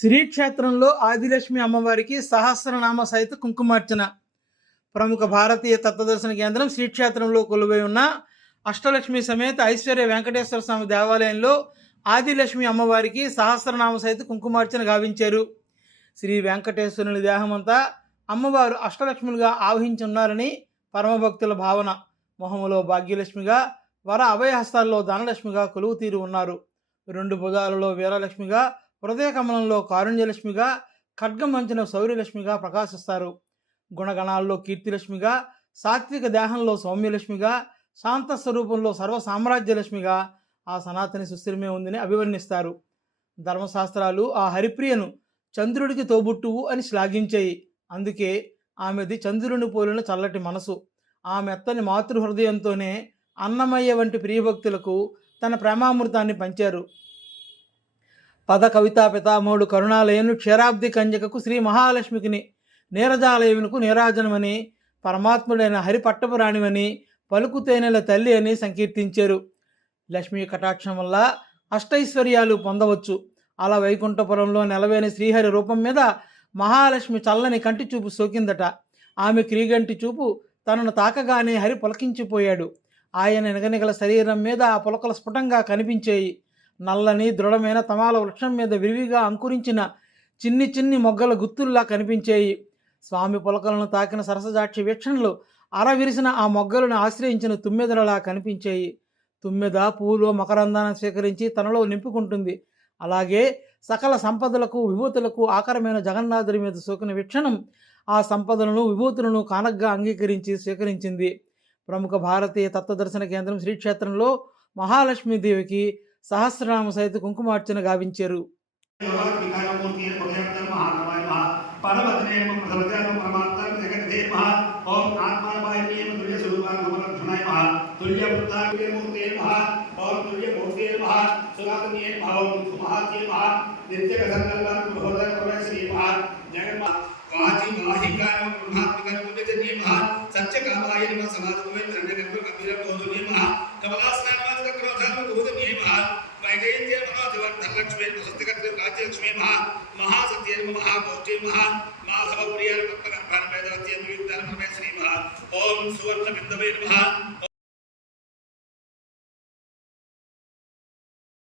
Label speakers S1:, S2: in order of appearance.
S1: శ్రీక్షేత్రంలో ఆదిలక్ష్మి అమ్మవారికి సహస్రనామ సహిత కుంకుమార్చన. ప్రముఖ భారతీయ తత్వదర్శన కేంద్రం శ్రీక్షేత్రంలో కొలువై ఉన్న అష్టలక్ష్మి సమేత ఐశ్వర్య వెంకటేశ్వర స్వామి దేవాలయంలో ఆదిలక్ష్మి అమ్మవారికి సహస్రనామ సహిత కుంకుమార్చన గావించారు. శ్రీ వెంకటేశ్వరుని దేహమంతా అమ్మవారు అష్టలక్ష్ములుగా ఆవహించున్నారని పరమభక్తుల భావన. మొహములో భాగ్యలక్ష్మిగా వర అభయహస్తాల్లో ధనలక్ష్మిగా కొలువు తీరు ఉన్నారు. రెండు భుజాలలో వీరలక్ష్మిగా హృదయ కమలంలో కారుణ్యలక్ష్మిగా ఖడ్గం మంచిన శౌర్యలక్ష్మిగా ప్రకాశిస్తారు. గుణగణాల్లో కీర్తిలక్ష్మిగా సాత్విక దేహంలో సౌమ్యలక్ష్మిగా శాంత స్వరూపంలో సర్వ సామ్రాజ్యలక్ష్మిగా ఆ సనాతని సుస్థిరమే ఉందని అభివర్ణిస్తారు. ధర్మశాస్త్రాలు ఆ హరిప్రియను చంద్రుడికి తోబుట్టువు అని శ్లాఘించాయి. అందుకే ఆమెది చంద్రుని పోలిన చల్లటి మనసు. ఆ మెత్తని మాతృహృదయంతోనే అన్నమయ్య వంటి ప్రియభక్తులకు తన ప్రేమామృతాన్ని పంచారు. పద కవితా పితామహుడు కరుణాలయను క్షీరాబ్ది కంజకకు శ్రీ మహాలక్ష్మికిని నీరజాలయమునకు నీరాజనమని పరమాత్ముడైన హరి పట్టపురాణివని పలుకుతేనెల తల్లి అని సంకీర్తించారు. లక్ష్మీ కటాక్షం వల్ల అష్టైశ్వర్యాలు పొందవచ్చు. అలా వైకుంఠపురంలో నెలవైన శ్రీహరి రూపం మీద మహాలక్ష్మి చల్లని కంటి చూపు సోకిందట. ఆమె క్రీగంటి చూపు తనను తాకగానే హరి పులకించిపోయాడు. ఆయన నిగనిగల శరీరం మీద ఆ పులకలు స్ఫుటంగా కనిపించేయి. నల్లని దృఢమైన తమాల వృక్షం మీద విరివిగా అంకురించిన చిన్ని చిన్ని మొగ్గల గుత్తుల్లా కనిపించాయి. స్వామి పులకలను తాకిన సరసజాక్షి వీక్షణలు అరవిరిసిన ఆ మొగ్గలను ఆశ్రయించిన తుమ్మెదలలా కనిపించాయి. తుమ్మెద పూలు మకరందాన్ని స్వీకరించి తనలో నింపుకుంటుంది. అలాగే సకల సంపదలకు విభూతులకు ఆకరమైన జగన్నాథుడి మీద సోకిన వీక్షణం ఆ సంపదలను విభూతులను కానగ్గా అంగీకరించి స్వీకరించింది. ప్రముఖ భారతీయ తత్వదర్శన కేంద్రం శ్రీక్షేత్రంలో మహాలక్ష్మీదేవికి సహస్రనామ సహిత కుంకుమార్చన గావించారు.
S2: ఓం ఆత్మానమాయ తుల్య కబీర మనోజవర్ ధనలక్ష్మీ రాజ్యలక్ష్మీ మహా మహాసత్యే నమ మహా మాధవ ప్రియ పద్మగర్భాన వేదవత్య విద్యాన మహా ఓం సువర్ణ బిందవే నమః